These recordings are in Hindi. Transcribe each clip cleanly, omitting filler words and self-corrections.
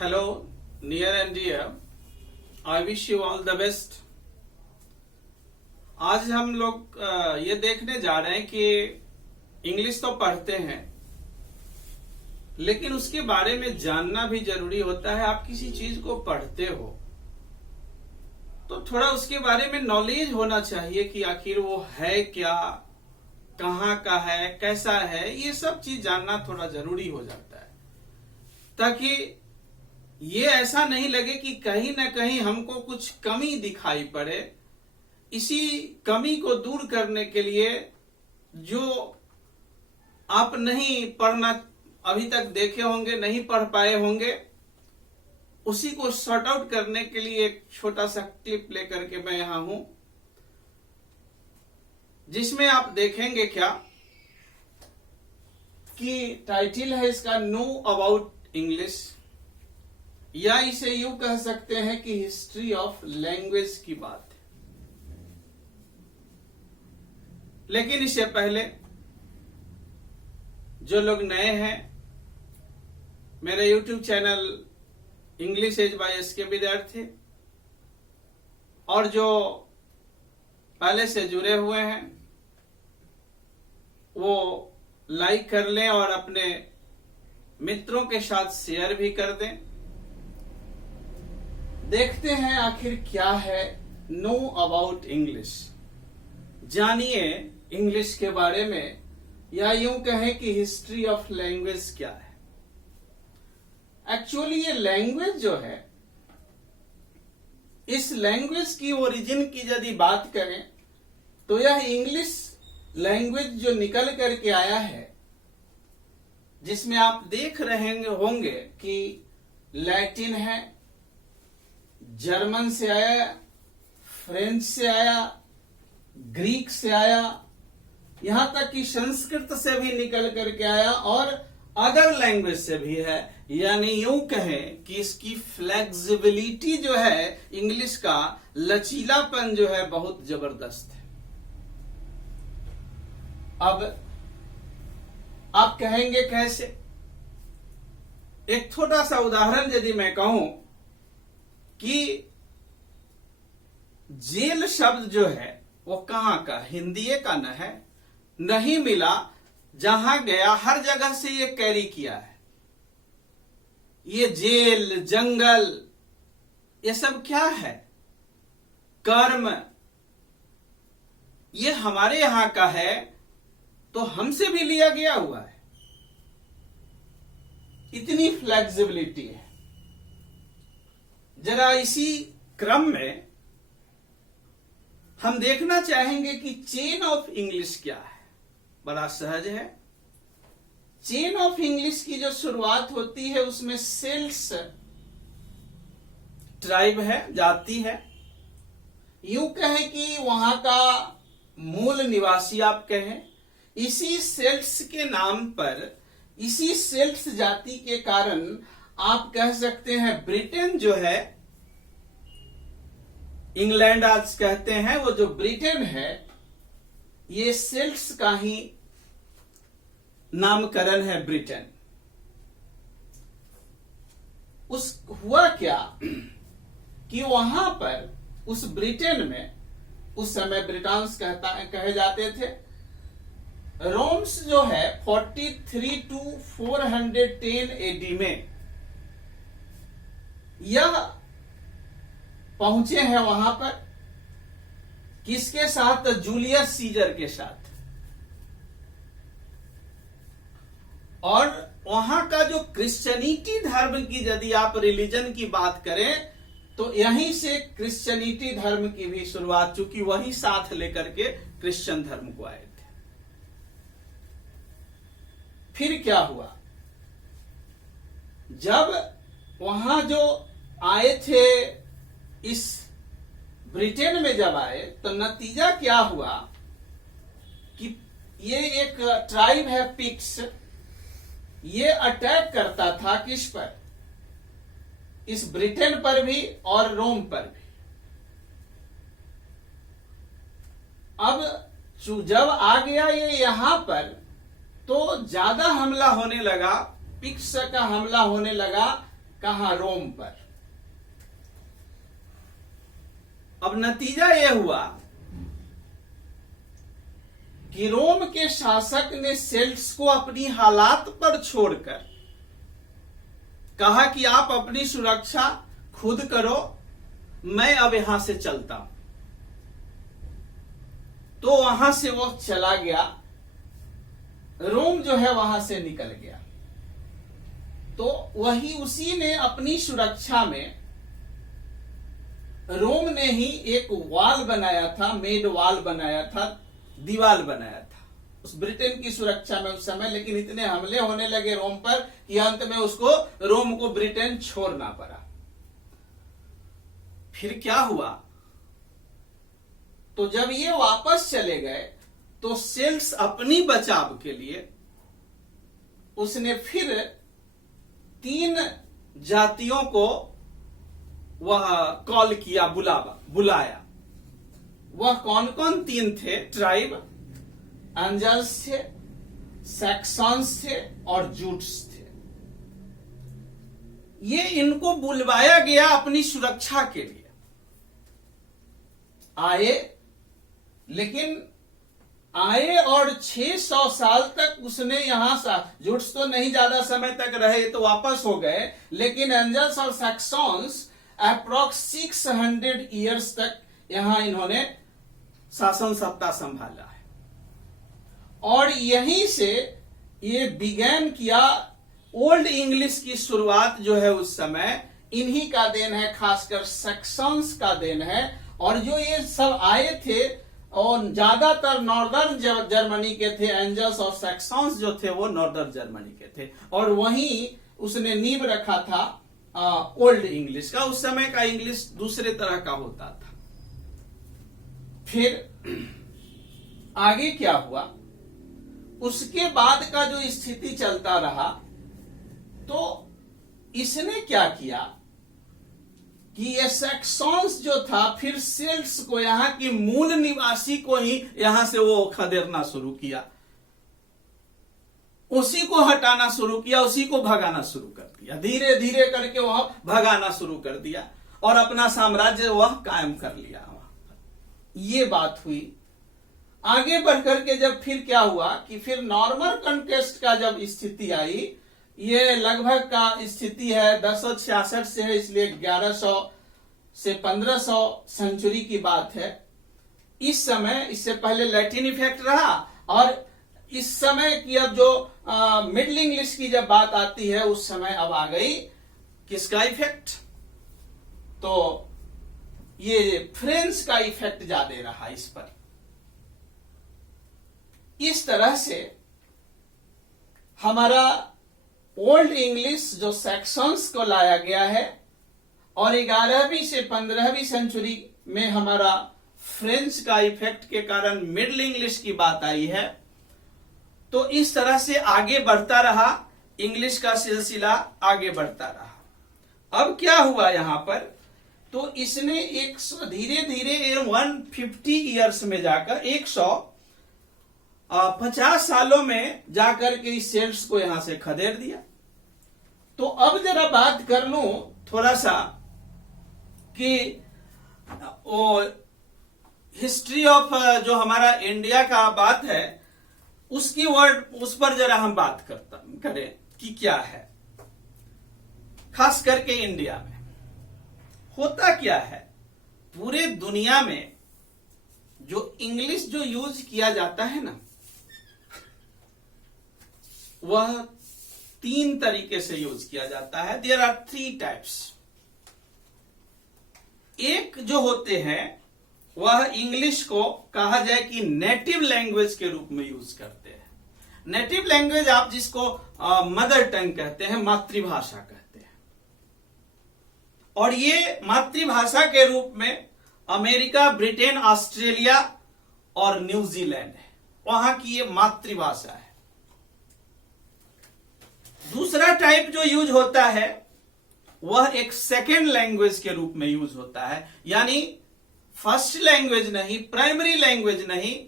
Hello, near and dear. I wish you all the best. आज हम लोग ये देखने जा रहे हैं कि इंग्लिश तो पढ़ते हैं, लेकिन उसके बारे में जानना भी जरूरी होता है। आप किसी चीज को पढ़ते हो तो थोड़ा उसके बारे में नॉलेज होना चाहिए कि आखिर वो है क्या, कहाँ का है, कैसा है। ये सब चीज जानना थोड़ा जरूरी हो जाता है, ताकि ये ऐसा नहीं लगे कि कहीं ना कहीं हमको कुछ कमी दिखाई पड़े। इसी कमी को दूर करने के लिए जो आप नहीं पढ़ना अभी तक देखे होंगे, नहीं पढ़ पाए होंगे, उसी को सॉर्ट आउट करने के लिए एक छोटा सा क्लिप लेकर के मैं यहां हूं, जिसमें आप देखेंगे क्या कि टाइटल है इसका नो अबाउट इंग्लिश, या इसे यूं कह सकते हैं कि हिस्ट्री ऑफ लैंग्वेज की बात है। लेकिन इससे पहले जो लोग नए हैं, मेरे YouTube चैनल इंग्लिश एज बाय एस के विद्यार्थी, और जो पहले से जुड़े हुए हैं, वो लाइक कर लें और अपने मित्रों के साथ शेयर भी कर दें। देखते हैं आखिर क्या है नो अबाउट इंग्लिश। जानिए इंग्लिश के बारे में, या यूं कहें कि हिस्ट्री ऑफ लैंग्वेज क्या है। एक्चुअली ये लैंग्वेज जो है, इस लैंग्वेज की ओरिजिन की यदि बात करें तो यह इंग्लिश लैंग्वेज जो निकल करके आया है, जिसमें आप देख रहे होंगे कि लैटिन है, जर्मन से आया, फ्रेंच से आया, ग्रीक से आया, यहां तक कि संस्कृत से भी निकल करके आया और अदर लैंग्वेज से भी है। यानी यूं कहें कि इसकी फ्लेक्सिबिलिटी जो है, इंग्लिश का लचीलापन जो है, बहुत जबरदस्त है। अब आप कहेंगे कैसे? एक छोटा सा उदाहरण यदि मैं कहूं कि जेल शब्द जो है वो कहां का, हिंदी का न है, नहीं मिला, जहां गया हर जगह से ये कैरी किया है। ये जेल, जंगल, ये सब क्या है? कर्म। ये हमारे यहां का है तो हमसे भी लिया गया हुआ है। इतनी फ्लेक्सिबिलिटी है। जरा इसी क्रम में हम देखना चाहेंगे कि चेन ऑफ इंग्लिश क्या है। बड़ा सहज है। चेन ऑफ इंग्लिश की जो शुरुआत होती है उसमें सेल्स ट्राइब है, जाति है। यूं कहें कि वहां का मूल निवासी आप कहें। इसी सेल्स के नाम पर, इसी सेल्स जाति के कारण आप कह सकते हैं ब्रिटेन जो है, इंग्लैंड आज कहते हैं, वो जो ब्रिटेन है, ये सेल्स का ही नामकरण है, ब्रिटेन। हुआ क्या कि वहां पर उस ब्रिटेन में, उस समय ब्रिटान्स कहे जाते थे, रोम्स जो है 43 to 410 एडी में यह पहुंचे हैं वहां पर। किसके साथ? जूलियस सीजर के साथ। और वहां का जो क्रिश्चियनिटी धर्म की, यदि आप रिलीजन की बात करें, तो यहीं से क्रिश्चियनिटी धर्म की भी शुरुआत, चूंकि वही साथ लेकर के क्रिश्चियन धर्म को आए थे। फिर क्या हुआ? जब वहां जो आए थे, इस ब्रिटेन में जब आए, तो नतीजा क्या हुआ कि ये एक ट्राइब है, पिक्स, ये अटैक करता था किस पर? इस ब्रिटेन पर भी और रोम पर भी। अब जब आ गया ये यहां पर, तो ज्यादा हमला होने लगा, पिक्स का हमला होने लगा कहां? रोम पर। अब नतीजा यह हुआ कि रोम के शासक ने सेल्ट्स को अपनी हालात पर छोड़कर कहा कि आप अपनी सुरक्षा खुद करो, मैं अब यहां से चलता हूं। तो वहां से वो चला गया, रोम जो है वहां से निकल गया। तो वही उसी ने अपनी सुरक्षा में रोम ने ही एक वॉल बनाया था, मेड वॉल बनाया था, दीवार बनाया था उस ब्रिटेन की सुरक्षा में उस समय। लेकिन इतने हमले होने लगे रोम पर कि अंत में उसको, रोम को ब्रिटेन छोड़ना पड़ा। फिर क्या हुआ? तो जब ये वापस चले गए तो सेल्स अपनी बचाव के लिए उसने फिर 3 जातियों को वह कॉल किया, बुलाया। वह कौन कौन 3 थे? ट्राइब, एंजल्स थे, सैक्सन्स थे और जूट्स थे। ये इनको बुलवाया गया अपनी सुरक्षा के लिए। आए, लेकिन आए और 600 साल तक उसने यहां जूट्स तो नहीं ज्यादा समय तक रहे, तो वापस हो गए। लेकिन एंजल्स और सैक्सन्स अप्रॉक्स 600 ईयर्स तक यहां इन्होंने शासन सत्ता संभाला है। और यहीं से ये बिगैन किया, ओल्ड इंग्लिश की शुरुआत जो है उस समय इन्हीं का देन है, खासकर सैक्सन्स का देन है। और जो ये सब आए थे और ज्यादातर नॉर्दर्न जर्मनी के थे, एंजल्स और सैक्सन्स जो थे वो नॉर्दर्न जर्मनी के थे। और वहीं उसने नींव रखा था ओल्ड इंग्लिश का। उस समय का इंग्लिश दूसरे तरह का होता था। फिर आगे क्या हुआ? उसके बाद का जो स्थिति चलता रहा, तो इसने क्या किया कि ये सैक्सन्स जो था फिर सेल्ट्स को, यहां की मूल निवासी को ही यहां से वो खदेड़ना शुरू किया, उसी को हटाना शुरू किया, उसी को भगाना शुरू कर दिया। धीरे धीरे करके वह भगाना शुरू कर दिया और अपना साम्राज्य वह कायम कर लिया वहां पर। ये बात हुई। आगे बढ़कर के जब फिर क्या हुआ कि फिर नॉर्मन कॉन्क्वेस्ट का जब स्थिति आई, ये लगभग का स्थिति है 1066 से है, इसलिए 1100 से 1500 सेंचुरी की बात है। इस समय, इससे पहले लैटिन इफेक्ट रहा, और इस समय की अब जो मिडिल इंग्लिश की जब बात आती है उस समय अब आ गई किसका इफेक्ट? तो ये फ्रेंच का इफेक्ट ज्यादा रहा इस पर। इस तरह से हमारा ओल्ड इंग्लिश जो सैक्सन्स को लाया गया है, और 11वीं से 15वीं सेंचुरी में हमारा फ्रेंच का इफेक्ट के कारण मिडिल इंग्लिश की बात आई है। तो इस तरह से आगे बढ़ता रहा, इंग्लिश का सिलसिला आगे बढ़ता रहा। अब क्या हुआ यहां पर? तो इसने 100 धीरे धीरे 150 ईयर्स में जाकर 150 सालों में जाकर के इस सेल्ट्स को यहां से खदेड़ दिया। तो अब जरा बात कर लूं थोड़ा सा कि वो हिस्ट्री ऑफ जो हमारा इंडिया का बात है उसकी उस पर जरा हम बात करें कि क्या है, खास करके इंडिया में होता क्या है। पूरे दुनिया में जो इंग्लिश जो यूज किया जाता है ना, वह 3 तरीके से यूज किया जाता है। There are 3 types. एक जो होते हैं वह इंग्लिश को कहा जाए कि नेटिव लैंग्वेज के रूप में यूज करते हैं। नेटिव लैंग्वेज आप जिसको मदर टंग कहते हैं, मातृभाषा कहते हैं। और ये मातृभाषा के रूप में अमेरिका, ब्रिटेन, ऑस्ट्रेलिया और न्यूजीलैंड है, वहां की ये मातृभाषा है। दूसरा टाइप जो यूज होता है वह एक सेकेंड लैंग्वेज के रूप में यूज होता है, यानी फर्स्ट लैंग्वेज नहीं, प्राइमरी लैंग्वेज नहीं,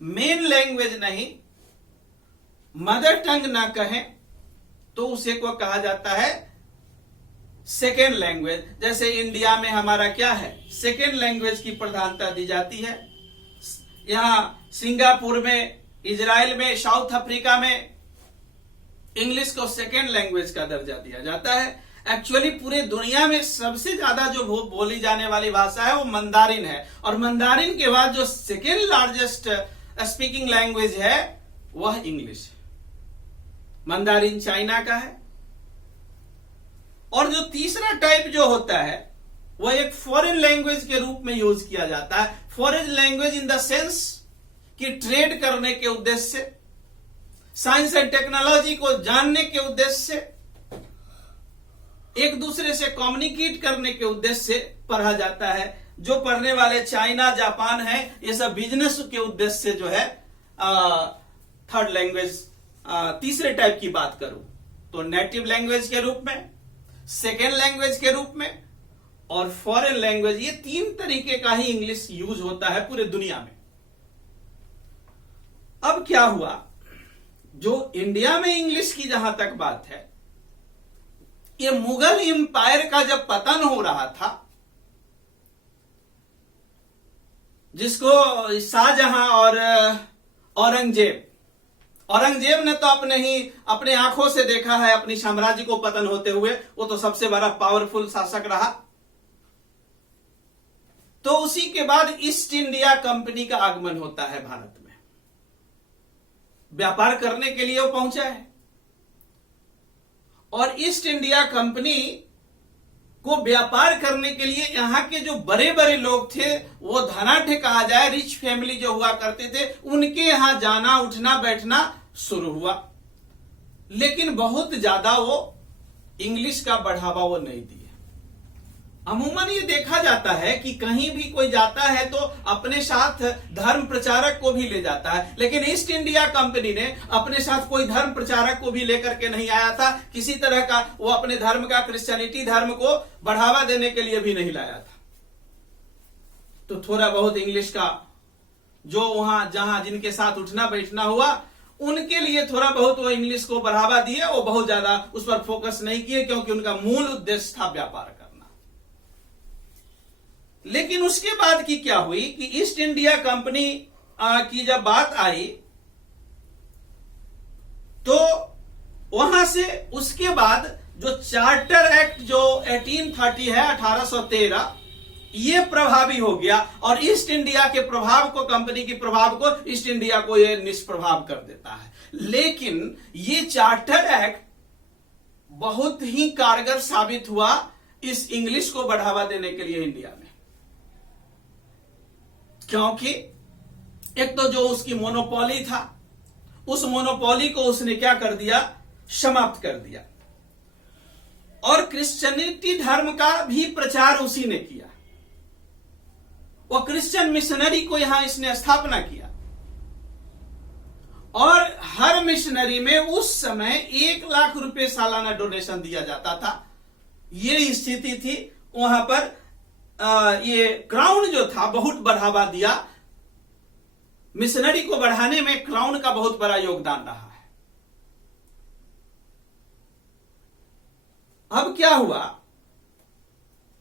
मेन लैंग्वेज नहीं, मदर टंग ना कहें तो उसे को कहा जाता है सेकेंड लैंग्वेज, जैसे इंडिया में हमारा क्या है, सेकेंड लैंग्वेज की प्रधानता दी जाती है। यहां सिंगापुर में, इजराइल में, साउथ अफ्रीका में इंग्लिश को सेकेंड लैंग्वेज का दर्जा दिया जाता है। एक्चुअली पूरे दुनिया में सबसे ज्यादा जो बोली जाने वाली भाषा है वो मंदारिन है, और मंदारिन के बाद जो सेकेंड लार्जेस्ट स्पीकिंग लैंग्वेज है वह इंग्लिश है। मंदारिन चाइना का है। और जो तीसरा टाइप जो होता है वह एक फॉरेन लैंग्वेज के रूप में यूज किया जाता है। Foreign language in the sense कि ट्रेड करने के उद्देश्य से, साइंस एंड टेक्नोलॉजी को जानने के उद्देश्य से, एक दूसरे से कम्युनिकेट करने के उद्देश्य से पढ़ा जाता है। जो पढ़ने वाले चाइना, जापान है, ये सब बिजनेस के उद्देश्य से जो है थर्ड लैंग्वेज, तीसरे टाइप की बात करूं तो नेटिव लैंग्वेज के रूप में, सेकेंड लैंग्वेज के रूप में और फॉरेन लैंग्वेज, ये तीन तरीके का ही इंग्लिश यूज होता है पूरे दुनिया में। अब क्या हुआ, जो इंडिया में इंग्लिश की जहां तक बात है, ये मुगल एम्पायर का जब पतन हो रहा था, जिसको शाहजहां और औरंगजेब ने तो अपने आंखों से देखा है अपनी साम्राज्य को पतन होते हुए। वो तो सबसे बड़ा पावरफुल शासक रहा। तो उसी के बाद ईस्ट इंडिया कंपनी का आगमन होता है भारत में। व्यापार करने के लिए वो पहुंचा है, और ईस्ट इंडिया कंपनी को व्यापार करने के लिए यहां के जो बड़े बड़े लोग थे, वो धनाढ्य कहा जाए, रिच फैमिली जो हुआ करते थे, उनके यहां जाना, उठना, बैठना शुरू हुआ। लेकिन बहुत ज्यादा वो इंग्लिश का बढ़ावा वो नहीं दिए। अमूमन ये देखा जाता है कि कहीं भी कोई जाता है तो अपने साथ धर्म प्रचारक को भी ले जाता है, लेकिन ईस्ट इंडिया कंपनी ने अपने साथ कोई धर्म प्रचारक को भी लेकर के नहीं आया था। किसी तरह का वो अपने धर्म का, क्रिश्चियनिटी धर्म को बढ़ावा देने के लिए भी नहीं लाया था। तो थोड़ा बहुत इंग्लिश का जो वहां जहां जिनके साथ उठना बैठना हुआ, उनके लिए थोड़ा बहुत वो इंग्लिश को बढ़ावा दिए। वो बहुत ज्यादा उस पर फोकस नहीं किए, क्योंकि उनका मूल उद्देश्य था व्यापार करना। लेकिन उसके बाद की क्या हुई कि ईस्ट इंडिया कंपनी की जब बात आई, तो वहां से उसके बाद जो चार्टर एक्ट जो 1830 है, 1813, ये प्रभावी हो गया, और ईस्ट इंडिया के प्रभाव को, कंपनी के प्रभाव को ईस्ट इंडिया को ये निष्प्रभाव कर देता है। लेकिन ये चार्टर एक्ट बहुत ही कारगर साबित हुआ इस इंग्लिश को बढ़ावा देने के लिए इंडिया में, क्योंकि एक तो जो उसकी मोनोपोली था, उस मोनोपोली को उसने क्या कर दिया, समाप्त कर दिया। और क्रिश्चियनिटी धर्म का भी प्रचार उसी ने किया। वो क्रिश्चियन मिशनरी को यहां इसने स्थापना किया, और हर मिशनरी में उस समय 1 लाख रुपए सालाना डोनेशन दिया जाता था। ये स्थिति थी वहां पर। ये क्राउन जो था बहुत बढ़ावा दिया, मिशनरी को बढ़ाने में क्राउन का बहुत बड़ा योगदान रहा है। अब क्या हुआ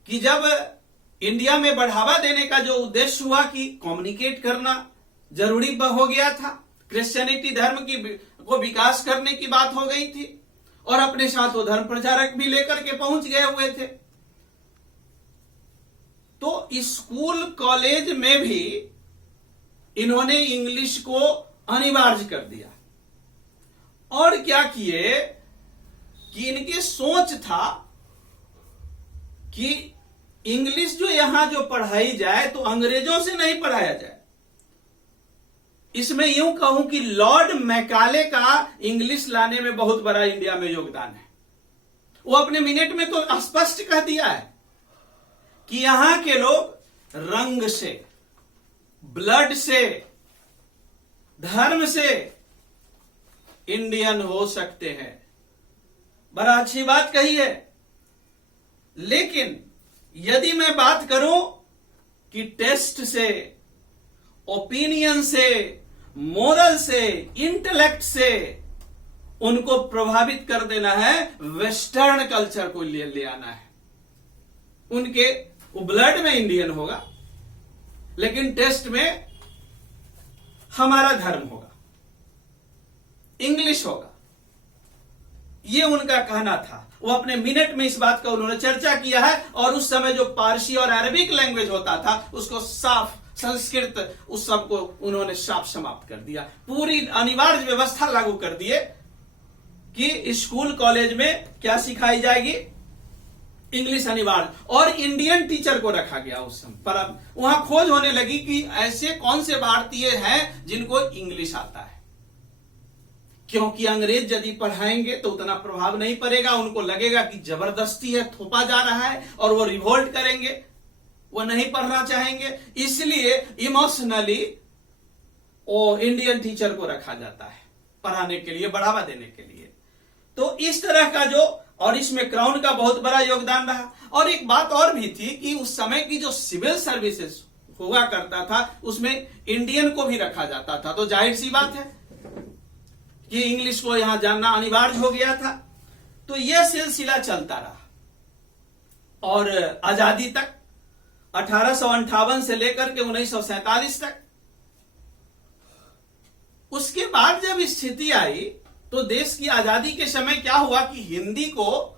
कि जब इंडिया में बढ़ावा देने का जो उद्देश्य हुआ कि कम्युनिकेट करना जरूरी हो गया था, क्रिश्चियनिटी धर्म को विकास करने की बात हो गई थी, और अपने साथ वो धर्म प्रचारक भी लेकर के पहुंच गए हुए थे। तो स्कूल कॉलेज में भी इन्होंने इंग्लिश को अनिवार्य कर दिया। और क्या किए कि इनकी सोच था कि इंग्लिश जो यहां जो पढ़ाई जाए तो अंग्रेजों से नहीं पढ़ाया जाए। इसमें यूं कहूं कि लॉर्ड मैकाले का इंग्लिश लाने में बहुत बड़ा इंडिया में योगदान है। वो अपने मिनट में तो स्पष्ट कह दिया है कि यहां के लोग रंग से, ब्लड से, धर्म से इंडियन हो सकते हैं। बड़ा अच्छी बात कही है। लेकिन यदि मैं बात करूं कि टेस्ट से, ओपिनियन से, मोरल से, इंटेलेक्ट से उनको प्रभावित कर देना है, वेस्टर्न कल्चर को ले आना है, उनके वो ब्लड में इंडियन होगा, लेकिन टेस्ट में हमारा धर्म होगा, इंग्लिश होगा। ये उनका कहना था। वो अपने मिनट में इस बात का उन्होंने चर्चा किया है। और उस समय जो पारसी और अरबिक लैंग्वेज होता था उसको साफ, संस्कृत उस सब को उन्होंने साफ समाप्त कर दिया। पूरी अनिवार्य व्यवस्था लागू कर दिए कि स्कूल कॉलेज में क्या सिखाई जाएगी, इंग्लिश अनिवार्य, और इंडियन टीचर को रखा गया उस समय पर। अब वहां खोज होने लगी कि ऐसे कौन से भारतीय हैं जिनको इंग्लिश आता है, क्योंकि अंग्रेज यदि पढ़ाएंगे तो उतना प्रभाव नहीं पड़ेगा। उनको लगेगा कि जबरदस्ती है, थोपा जा रहा है, और वो रिवोल्ट करेंगे, वो नहीं पढ़ना चाहेंगे। इसलिए इमोशनली वो इंडियन टीचर को रखा जाता है पढ़ाने के लिए, बढ़ावा देने के लिए। तो इस तरह का जो, और इसमें क्राउन का बहुत बड़ा योगदान रहा। और एक बात और भी थी कि उस समय की जो सिविल सर्विसेज हुआ करता था उसमें इंडियन को भी रखा जाता था। तो जाहिर सी बात है कि इंग्लिश को यहां जानना अनिवार्य हो गया था। तो यह सिलसिला चलता रहा और आजादी तक, 1858 से लेकर के 1947 तक। उसके बाद जब स्थिति आई तो देश की आजादी के समय क्या हुआ कि हिंदी को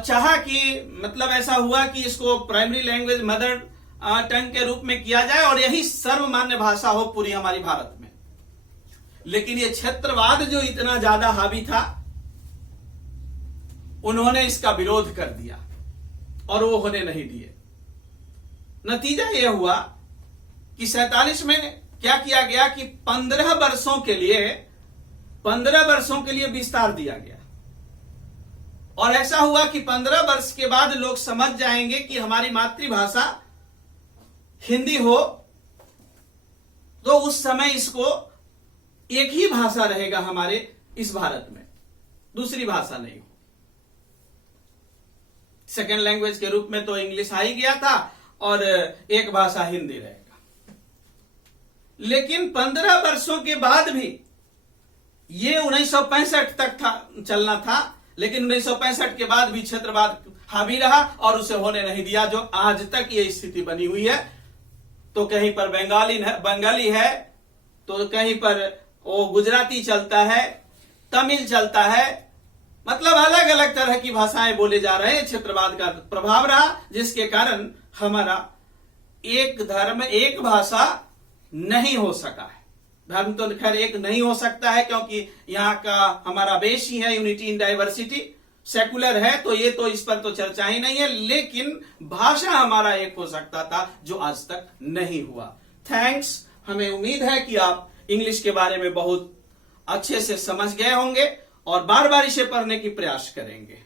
चाहा कि मतलब ऐसा हुआ कि इसको प्राइमरी लैंग्वेज, मदर टंग के रूप में किया जाए और यही सर्वमान्य भाषा हो पूरी हमारी भारत में। लेकिन ये क्षेत्रवाद जो इतना ज्यादा हावी था, उन्होंने इसका विरोध कर दिया और वो होने नहीं दिए। नतीजा यह हुआ कि 47 में क्या किया गया कि 15 वर्षों के लिए विस्तार दिया गया। और ऐसा हुआ कि 15 वर्ष के बाद लोग समझ जाएंगे कि हमारी मातृभाषा हिंदी हो, तो उस समय इसको एक ही भाषा रहेगा हमारे इस भारत में, दूसरी भाषा नहीं हो। सेकेंड लैंग्वेज के रूप में तो इंग्लिश आ ही गया था और एक भाषा हिंदी रहेगा। लेकिन 15 वर्षों के बाद भी ये 1965 तक चलना था, लेकिन 1965 के बाद भी क्षेत्रवाद हावी रहा और उसे होने नहीं दिया, जो आज तक ये स्थिति बनी हुई है। तो कहीं पर बंगाली है, तो कहीं पर वो गुजराती चलता है, तमिल चलता है, मतलब अलग अलग तरह की भाषाएं बोले जा रहे हैं। क्षेत्रवाद का प्रभाव रहा, जिसके कारण हमारा एक धर्म, एक भाषा नहीं हो सका है। धर्म तो खैर एक नहीं हो सकता है, क्योंकि यहाँ का हमारा बेस ही है यूनिटी इन डाइवर्सिटी, सेकुलर है, तो ये तो इस पर तो चर्चा ही नहीं है। लेकिन भाषा हमारा एक हो सकता था, जो आज तक नहीं हुआ। थैंक्स। हमें उम्मीद है कि आप इंग्लिश के बारे में बहुत अच्छे से समझ गए होंगे और बार बार इसे पढ़ने की प्रयास करेंगे।